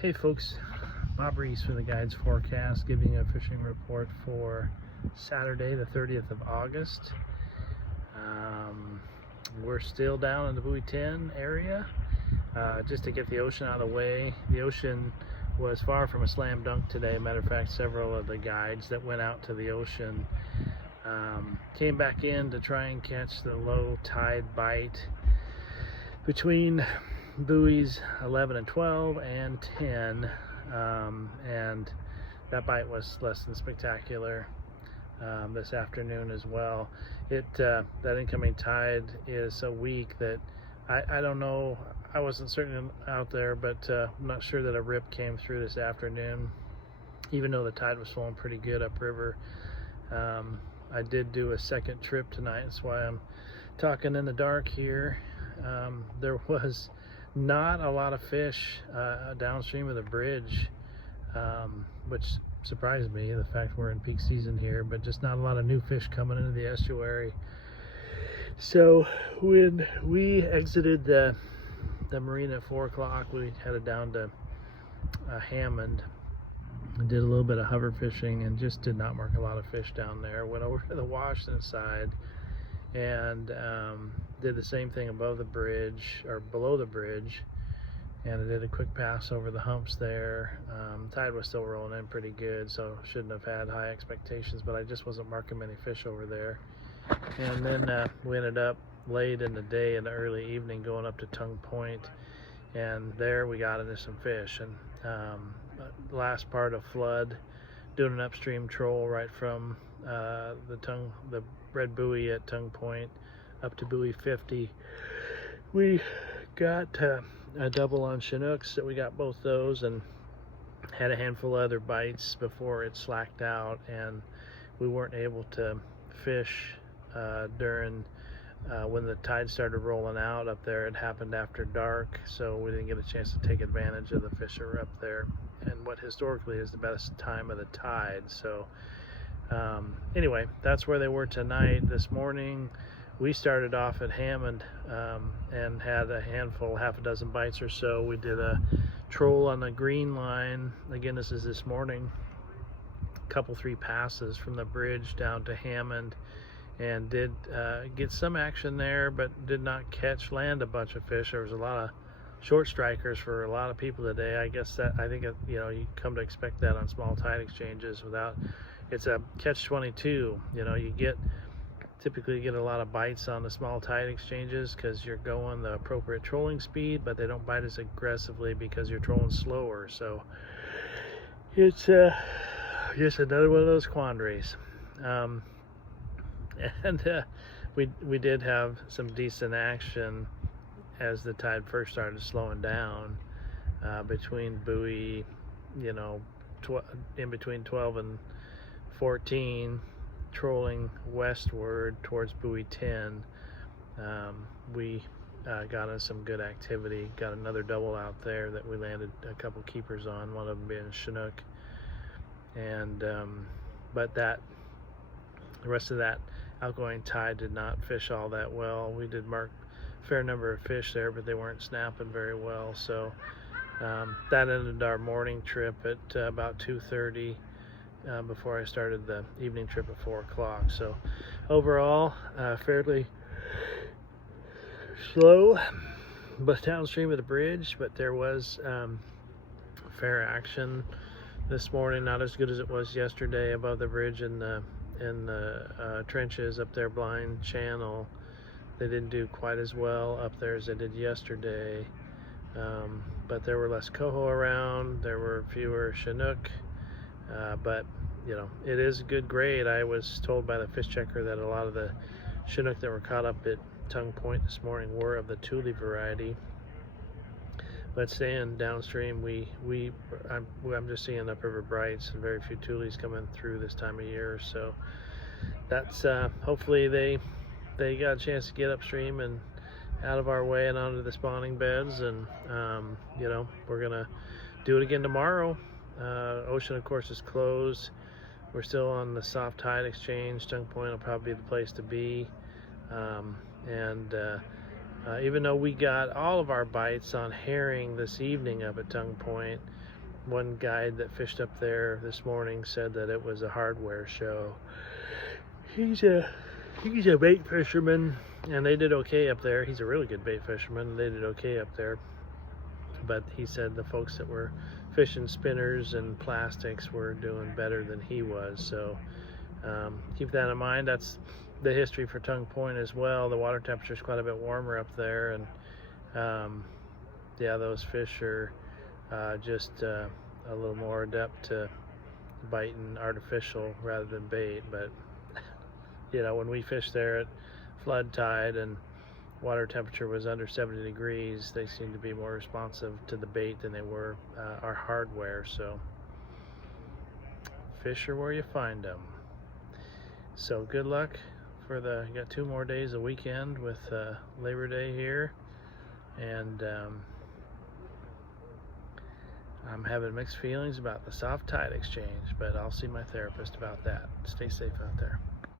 Hey folks, Bob Reese from the Guides Forecast giving you a fishing report for Saturday the 30th of August. We're still down in the Buoy 10 area. Just to get the ocean out of the way, the ocean was far from a slam dunk today. Matter of fact, several of the guides that went out to the ocean came back in to try and catch the low tide bite between buoys 11 and 12 and 10, and that bite was less than spectacular this afternoon as well. That incoming tide is so weak that I don't know. I wasn't certain out there, but I'm not sure that a rip came through this afternoon, even though the tide was flowing pretty good upriver. I did do a second trip tonight. That's why I'm talking in the dark here. There was not a lot of fish downstream of the bridge, which surprised me, the fact we're in peak season here, but just not a lot of new fish coming into the estuary. So when we exited the marina at 4 o'clock, we headed down to Hammond and did a little bit of hover fishing and just did not mark a lot of fish down there. Went over to the Washington side and did the same thing above the bridge or below the bridge, and I did a quick pass over the humps there. Tide was still rolling in pretty good, so shouldn't have had high expectations, but I just wasn't marking many fish over there. And then we ended up late in the day, in the early evening, going up to Tongue Point, and there we got into some fish. And last part of flood, doing an upstream troll right from the red buoy at Tongue Point up to buoy 50. We got a double on Chinooks, that we got both those, and had a handful of other bites before it slacked out, and we weren't able to fish during when the tide started rolling out up there. It happened after dark, so we didn't get a chance to take advantage of the fish that were up there and what historically is the best time of the tide. So anyway, that's where they were tonight. This morning we started off at Hammond and had a handful, half a dozen bites or so. We did a troll on the green line. Again, this is this morning. Couple 3 passes from the bridge down to Hammond, and did get some action there, but did not land a bunch of fish. There was a lot of short strikers for a lot of people today. I guess that, I think, you come to expect that on small tide exchanges. It's a catch-22. You typically get a lot of bites on the small tide exchanges because you're going the appropriate trolling speed, but they don't bite as aggressively because you're trolling slower. So it's just another one of those quandaries. And we did have some decent action as the tide first started slowing down between buoy, in between 12 and 14, trolling westward towards buoy 10. We got in some good activity, got another double out there that we landed a couple keepers on, one of them being Chinook. And but the rest of that outgoing tide did not fish all that well. We did mark a fair number of fish there, but they weren't snapping very well. So that ended our morning trip at about 2:30 before I started the evening trip at 4 o'clock. So overall, fairly slow, but downstream of the bridge. But there was fair action this morning, not as good as it was yesterday above the bridge in the trenches up there, Blind Channel. They didn't do quite as well up there as they did yesterday, but there were less coho around, there were fewer Chinook, but it is a good grade. I was told by the fish checker that a lot of the Chinook that were caught up at Tongue Point this morning were of the Thule variety. But staying downstream, I'm just seeing upriver brights and very few Thules coming through this time of year. So that's hopefully they got a chance to get upstream and out of our way and onto the spawning beds. And we're gonna do it again tomorrow. Ocean, of course, is closed. We're still on the soft tide exchange. Tongue Point will probably be the place to be. Even though we got all of our bites on herring this evening up at Tongue Point, One guide that fished up there this morning said that it was a hardware show. He's a bait fisherman, and they did okay up there. He's a really good bait fisherman. They did okay up there, but he said the folks that were fishing spinners and plastics were doing better than he was. So keep that in mind. That's the history for Tongue Point as well. The water temperature is quite a bit warmer up there, and yeah, those fish are just a little more adept to biting artificial rather than bait. But you know, when we fished there at flood tide and water temperature was under 70 degrees, they seemed to be more responsive to the bait than they were our hardware. So fish are where you find them. So good luck for you got 2 more days of weekend with Labor Day here, and I'm having mixed feelings about the soft tide exchange, but I'll see my therapist about that. Stay safe out there.